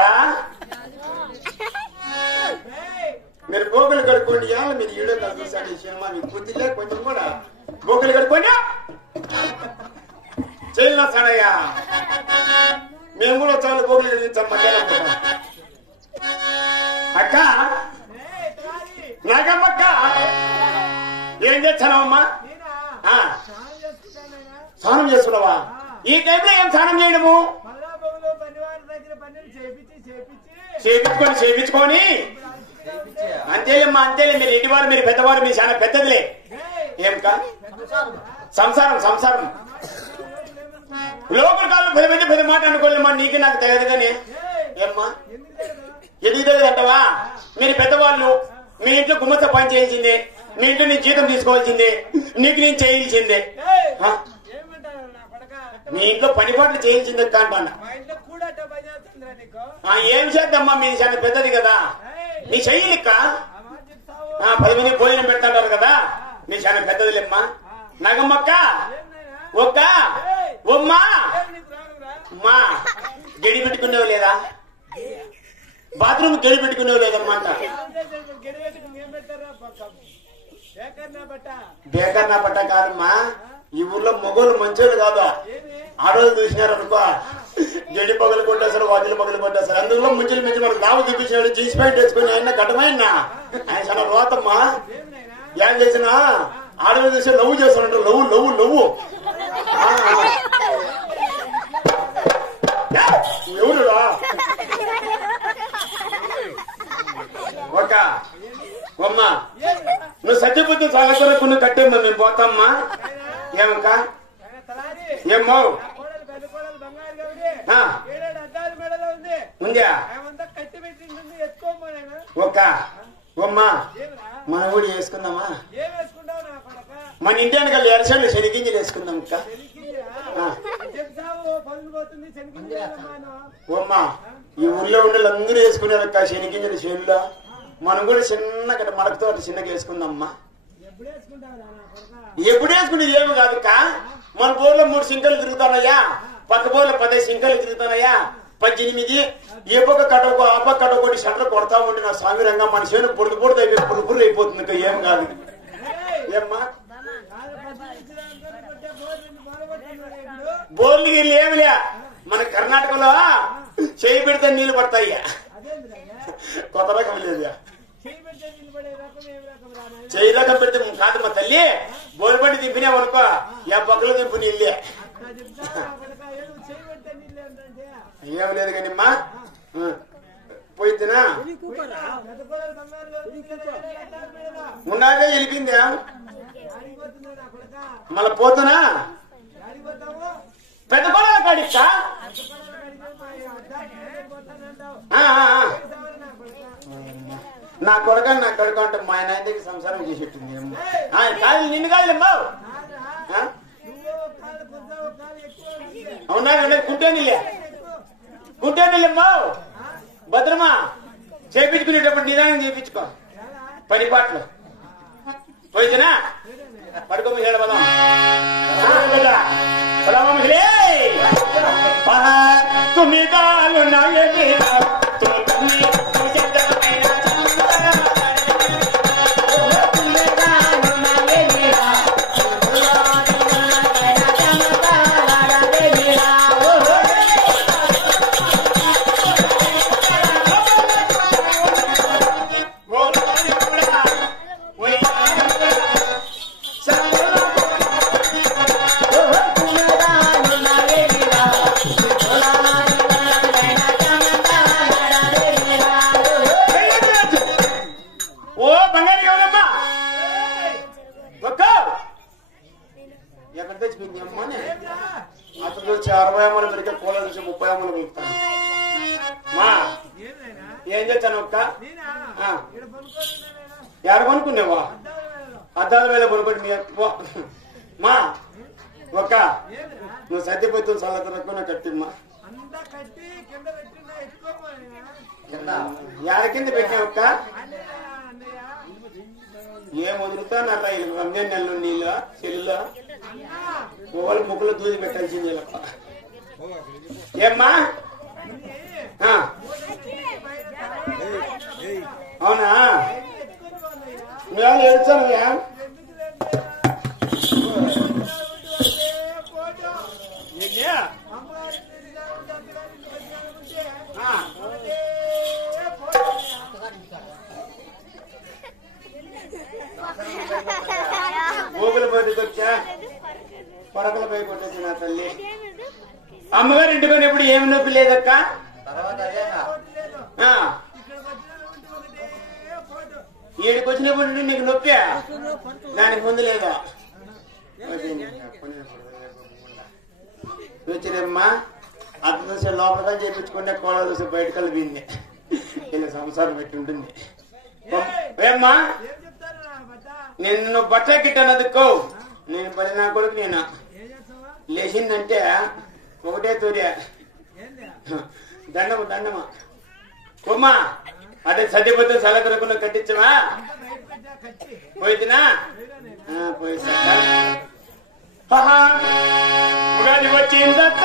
ఏమక్క మీరు బోగులు కడుక్కోండి మీరు ఈడో కలిసి సినిమా మీకు బుద్ధిలే కొంచెం కూడా బోగులు కడుక్కోండి చేయనా సాడయ్యా మేము కూడా చాలా బోగులు కడిగించాం మధ్యాహ్నం అక్క నాగమ్మక్క ఏం చేస్తానమ్మా స్నానం చేస్తున్నావా ఈ టైంలో ఏం స్నానం చేయడము చేపించుకొని అంతేలేమ్మా అంతేలే మీరు ఇంటివారు మీరు పెద్దవారు మీరు చాలా పెద్దదిలే ఏం కా సంసారం లోపల కాళ్ళు పెద్ద మాట అనుకోలేమ్మా నీకు నాకు తెలియదు కానీ ఏమ్మా ఎందుకు తెలియదు అంటవా మీరు పెద్దవాళ్ళు మీ ఇంట్లో గుమ్మత పని చేయాల్సిందే మీ ఇంట్లో నేను జీతం తీసుకోవాల్సిందే నీకు నేను చేయాల్సిందే మీ ఇంట్లో పని పాటలు చేయించింది అంటాను ఏం చేద్దమ్మా మీ చాలా పెద్దది కదా నీ చెయ్యలిక్క 10 మంది భోజనం పెడతాంటారు కదా మీ చాలా పెద్దదిలేమ్మా నగమ్మక్క ఒక్క ఒమ్మా మా గడి పెట్టుకునేవు లేదా బాత్రూమ్ గడి పెట్టుకునేవు లేదమ్మా అంట బేకర్నా పట్ట కాదమ్మా ఈ ఊర్లో మొగోళ్ళు మంచోళ్ళు కాదు ఆడోళ్ళు చూసినారు అనుకో గడి పగలు కొట్టేస్తారు వాకిలు పగలు కొట్టేస్తారు అందులో ముంచులు మించి మనకు లావు చూపించాడు జీన్స్ ప్యాంట్ వేసుకుని ఆయన కట్టమైనా ఆయన చాలా రోతమ్మా ఏం చేసినా ఆడోళ్ళు చూసి లవ్ చేస్తానంటారు లవ్వు ఎవరురా ఒక అమ్మా నువ్వు సత్యబుద్ధి సాగసర కొన్ని కట్టేమ్మా మేము పోతామ్మా ఏమక్క ఏమో ఉందా ఒక అమ్మా మన ఊడి వేసుకుందామా మన ఇంటి వెనకాల ఎరసండి శనిగింజలు వేసుకుందాం అక్క అమ్మా ఈ ఊర్లో ఉండే అందరూ వేసుకున్నారు అక్క శనిగింజలు చేనులో మనం కూడా చిన్న గట్ట మడకతో చిన్నగా వేసుకుందామ్మా ఎప్పుడు వేసుకునేది ఏమి కాదుక్క మన బోర్లో 3 సింకలు తిరుగుతానయ్యా పక్క బోర్లో 10 సింకలు తిరుగుతానయ్యా 18 ఏ పక్క కట్టకో ఆ పక్క కట్టకోటి షట్టర్ కొడతా ఉంటే నా సామిరంగా మన చేను పొడుపు అయిపోతుంది ఏం కాదు ఏమ్మా బోర్లు గిర్లు ఏమిలే మన కర్ణాటకలో చేయి పెడితే నీళ్లు పడతాయ్యా కొత్త రకం లేదు చేయి రకం పెడితే కాదు మా తల్లి బోరుబండి దింపినామనుకో యా పక్కలో దింపు నీళ్ళే ఏం లేదు కానిమ్మా పోయితేనా ఉన్నాగా వెళ్ళిపోయిందా మళ్ళా పోతున్నా పెద్ద కొడవ కాడిస్తా నా కొడుక అంటే మా ఆయన దగ్గర సంసారం చేసేట్టుంది కాదు నిన్ను కాదులేమ్మా అవునా కుంటేనిలేమ్మా భద్రమా చేపించుకునేటప్పుడు నిదానం చేయించుకో పని పాటలు పోయినా పడుకోమి హేళబలం तुम्हें डालो ना ये मेरा అతను 60 అమ్మలు దొరికే పూల నుంచి 30 అమ్మలు వెళ్తాను మా ఏం చేస్తాను అక్క ఎడ కొనుక్కునేవా అద్దాల వేళ కొనుక్కోండి మా ఒక్క నువ్వు సర్దిపోతు చల్లతరక్కున కట్టిమ్మా యాడ కింద పెట్టినా ఒక్క ఏం వదులుతా నాకు రంజాన్ నెలలో నీళ్ళ చెల్లులో వాళ్ళు ముగ్గులు దూది పెట్టాల్సింది ఏమ్మా లేదక్క ఏడుకి వచ్చినప్పుడు నీకు నొప్పి దానికి ముందు లేదా చూచిరమ్మా అర్థం దోశ లోపల చేయించుకుంటే కోడ దోశ బయట కలిపింది ఇలా సంసారం పెట్టి ఉంటుంది ఏమ్మా నిన్ను బట్ట గిట్టనదుకో నేను పని నా కొడుకు నేను లేచిందంటే ఒకటే తూర్య దండమా కొమ్మా అదే సర్దిపోతే సలకరకుండా కట్టించమా పోయినా పోయి ఉగాది వచ్చిందత్త